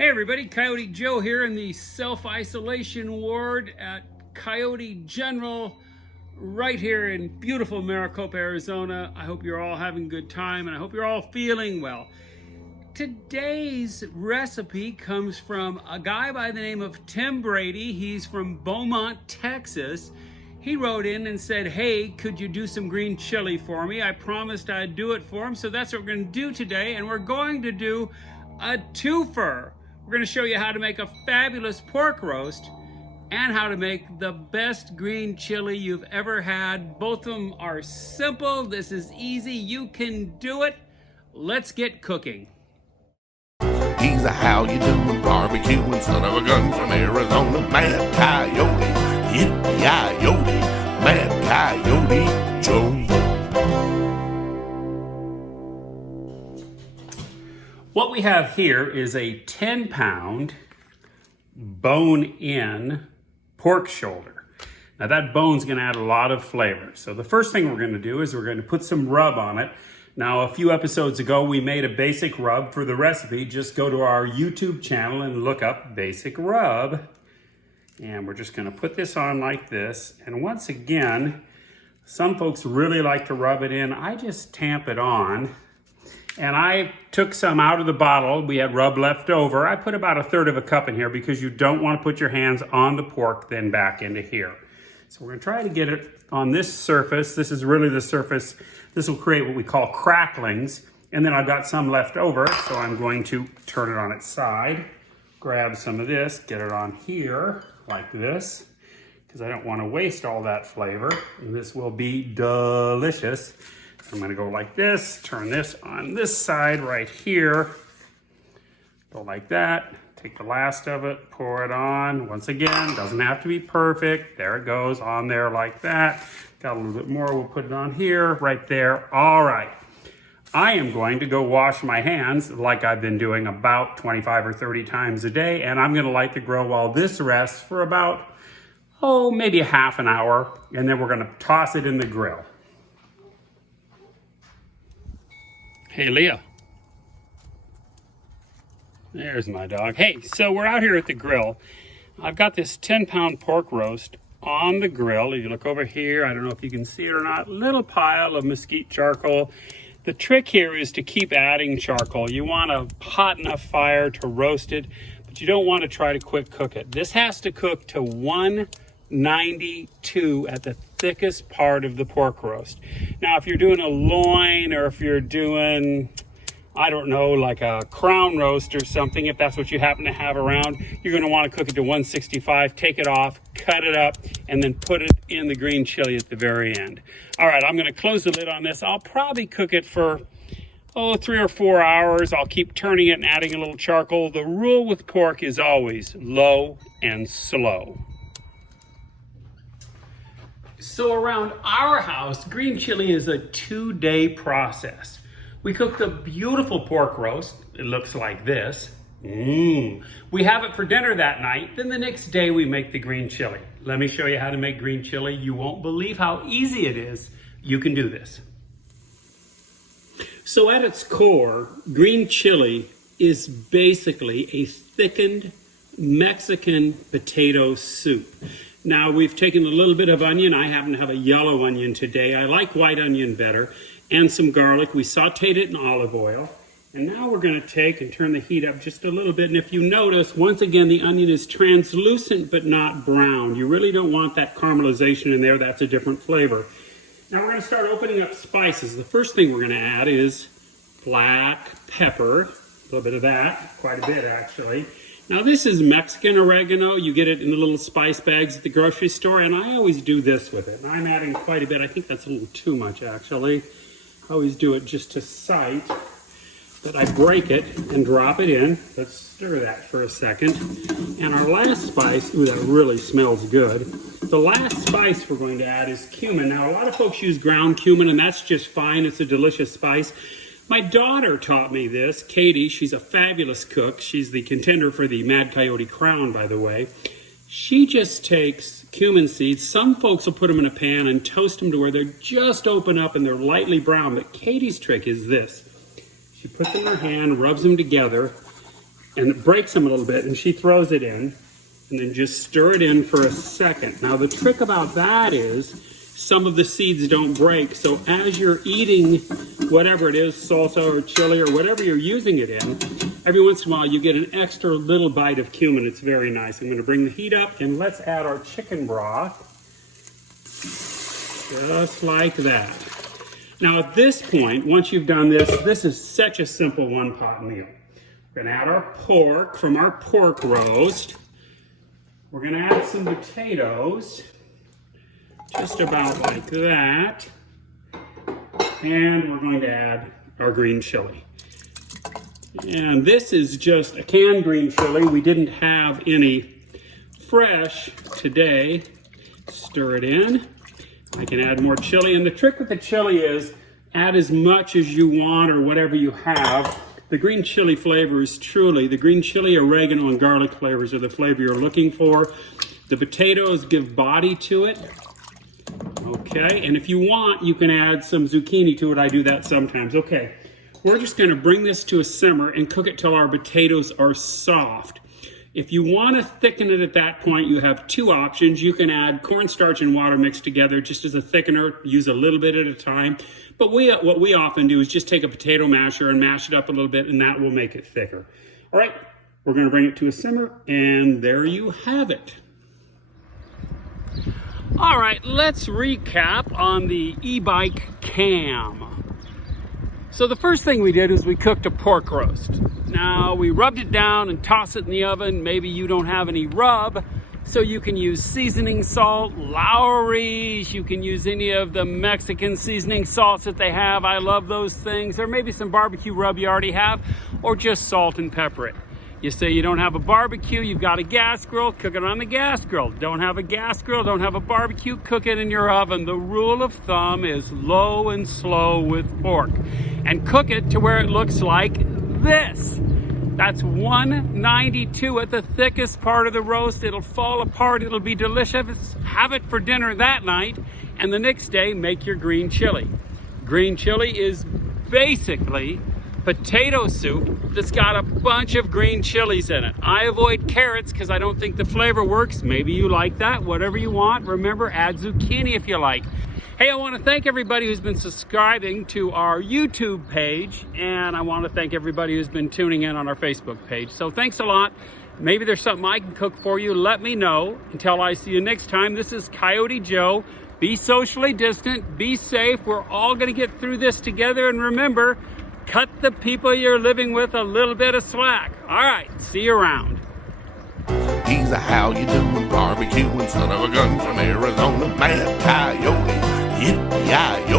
Hey everybody, Coyote Joe here in the self-isolation ward at Coyote General right here in beautiful Maricopa, Arizona. I hope you're all having a good time and I hope you're all feeling well. Today's recipe comes from a guy by the name of Tim Brady. He's from Beaumont, Texas. He wrote in and said, hey, could you do some green chili for me? I promised I'd do it for him, so that's what we're going to do today, and we're going to do a twofer. We're going to show you how to make a fabulous pork roast and how to make the best green chili you've ever had. Both of them are simple. This is easy. You can do it. Let's get cooking. He's a how you doing barbecuing son of a gun from Arizona. Mad Coyote, yippee-yi-yote, Mad Coyote Joe. What we have here is a 10-pound bone-in pork shoulder. Now that bone's gonna add a lot of flavor. So the first thing we're gonna do is we're gonna put some rub on it. Now a few episodes ago we made a basic rub for the recipe. Just go to our YouTube channel and look up basic rub. And we're just gonna put this on like this. And once again, some folks really like to rub it in. I just tamp it on. And I took some out of the bottle. We had rub left over. I put about 1/3 of a cup in here because you don't want to put your hands on the pork then back into here. So we're going to try to get it on this surface. This is really the surface. This will create what we call cracklings. And then I've got some left over, so I'm going to turn it on its side, grab some of this, get it on here like this, because I don't want to waste all that flavor. And this will be delicious. I'm gonna go like this, turn this on this side right here. Go like that, take the last of it, pour it on. Once again, doesn't have to be perfect. There it goes on there like that. Got a little bit more, we'll put it on here, right there. All right. I am going to go wash my hands like I've been doing about 25 or 30 times a day, and I'm gonna light the grill while this rests for about, maybe a half an hour, and then we're gonna toss it in the grill. Hey, Leah. There's my dog. Hey, so we're out here at the grill. I've got this 10-pound pork roast on the grill. If you look over here, I don't know if you can see it or not, little pile of mesquite charcoal. The trick here is to keep adding charcoal. You want a hot enough fire to roast it, but you don't want to try to quick cook it. This has to cook to 192 at the thickest part of the pork roast. Now, if you're doing a loin or if you're doing, I don't know, like a crown roast or something, if that's what you happen to have around, you're gonna wanna cook it to 165, take it off, cut it up, and then put it in the green chili at the very end. All right, I'm gonna close the lid on this. I'll probably cook it for 3 or 4 hours. I'll keep turning it and adding a little charcoal. The rule with pork is always low and slow. So around our house, green chili is a 2-day process. We cook the beautiful pork roast. It looks like this. We have it for dinner that night. Then the next day we make the green chili. Let me show you how to make green chili. You won't believe how easy it is. You can do this. So at its core, green chili is basically a thickened Mexican potato soup. Now we've taken a little bit of onion. I happen to have a yellow onion today. I like white onion better. And some garlic. We sauteed it in olive oil. And now we're going to take and turn the heat up just a little bit. And if you notice, once again, the onion is translucent but not brown. You really don't want that caramelization in there. That's a different flavor. Now we're going to start opening up spices. The first thing we're going to add is black pepper. A little bit of that. Quite a bit, actually. Now this is Mexican oregano. You get it in the little spice bags at the grocery store, and I always do this with it. And I'm adding quite a bit. I think that's a little too much, actually. I always do it just to sight, but I break it and drop it in. Let's stir that for a second. And our last spice, ooh, that really smells good. The last spice we're going to add is cumin. Now, a lot of folks use ground cumin, and that's just fine. It's a delicious spice. My daughter taught me this, Katie. She's a fabulous cook. She's the contender for the Mad Coyote crown, by the way. She just takes cumin seeds. Some folks will put them in a pan and toast them to where they're just open up and they're lightly brown. But Katie's trick is this. She puts them in her hand, rubs them together, and it breaks them a little bit, and she throws it in, and then just stir it in for a second. Now the trick about that is some of the seeds don't break, so as you're eating whatever it is, salsa or chili or whatever you're using it in, every once in a while you get an extra little bite of cumin. It's very nice. I'm going to bring the heat up, and let's add our chicken broth, just like that. Now at this point, once you've done this, this is such a simple one-pot meal. We're going to add our pork from our pork roast. We're going to add some potatoes, just about like that. And we're going to add our green chili. And this is just a canned green chili. We didn't have any fresh today. Stir it in. I can add more chili. And the trick with the chili is add as much as you want or whatever you have. The green chili flavor is truly, the green chili, oregano, and garlic flavors are the flavor you're looking for. The potatoes give body to it. Okay, and if you want, you can add some zucchini to it. I do that sometimes. Okay, we're just going to bring this to a simmer and cook it till our potatoes are soft. If you want to thicken it at that point, you have two options. You can add cornstarch and water mixed together just as a thickener. Use a little bit at a time. But what we often do is just take a potato masher and mash it up a little bit, and that will make it thicker. All right, we're going to bring it to a simmer, and there you have it. All right, let's recap on the e-bike cam. So the first thing we did is we cooked a pork roast. Now we rubbed it down and tossed it in the oven. Maybe you don't have any rub, so you can use seasoning salt, Lowry's. You can use any of the Mexican seasoning salts that they have. I love those things. Or maybe some barbecue rub you already have, or just salt and pepper it. You say you don't have a barbecue, you've got a gas grill, cook it on the gas grill. Don't have a gas grill, don't have a barbecue, cook it in your oven. The rule of thumb is low and slow with pork. And cook it to where it looks like this. That's 192 at the thickest part of the roast. It'll fall apart, it'll be delicious. Have it for dinner that night, and the next day make your green chili. Green chili is basically potato soup that's got a bunch of green chilies in it. I avoid carrots because I don't think the flavor works. Maybe you like that, whatever you want. Remember, add zucchini if you like. Hey, I want to thank everybody who's been subscribing to our YouTube page, and I want to thank everybody who's been tuning in on our Facebook page. So thanks a lot. Maybe there's something I can cook for you. Let me know. Until I see you next time, this is Coyote Joe. Be socially distant, be safe. We're all going to get through this together, and remember, cut the people you're living with a little bit of slack. All right, see you around. He's a how you doing barbecuing son of a gun from Arizona, Mad Coyote. Yippee-yi-yo.